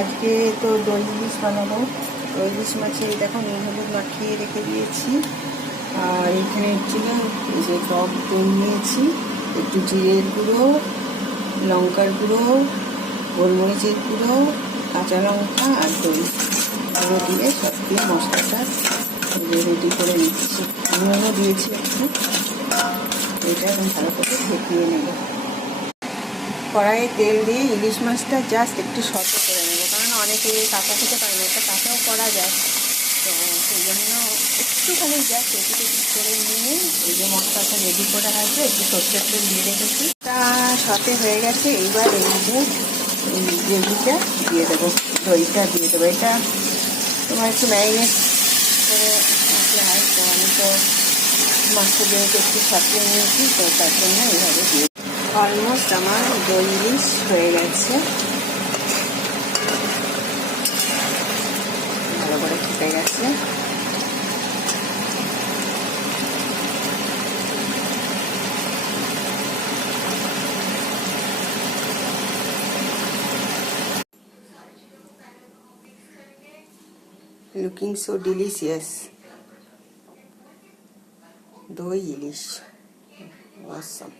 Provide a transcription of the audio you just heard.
আজকে তো দই ইলিশ বানাবো। দই ইলিশ মাছে দেখো নুন হলুদ মাখিয়ে রেখে দিয়েছি। আর এখানে হচ্ছে এই যে টক দই নিয়েছি, একটু জিরের গুঁড়ো, লঙ্কার গুঁড়ো, গোলমরিচের গুঁড়ো, কাঁচা লঙ্কা আর দই গুঁড়ো দিয়ে সব দিয়ে মশলাটা রেডি করে নিচ্ছি। নুনও দিয়েছি একটু। এটা এখন ভালো করে ফেটিয়ে নেব। কড়াইয়ে তেল দিয়ে ইলিশ মাছটা জাস্ট একটু শক্ত করে নেব, কারণ অনেকে কাঁচা খেতে পারে না, এটা কাঁচাও করা যায়। তো সেই জন্য একটুখানি জাস্ট এদিকে করে নিয়ে এই যে মশলাটা রেডি করা আছে, একটু সর্ষের তেল দিয়ে রেখেছি, তা সতে হয়ে গেছে। এইবার এই যে গ্রেভিটা দিয়ে দেবো, দইটা দিয়ে দেবো। এটা তোমার একটু ম্যারিনেট করে রাখলে হয়। তো আমি তো মাছটা যেহেতু একটু সাঁতরে নিয়েছি, তো তার জন্য এইভাবে দিয়ে অলমোস্ট আমার দই ইলিশ হয়ে গেছে, ভালো করে ফুটে গেছে। Looking so delicious. দই ইলিশ, অসম।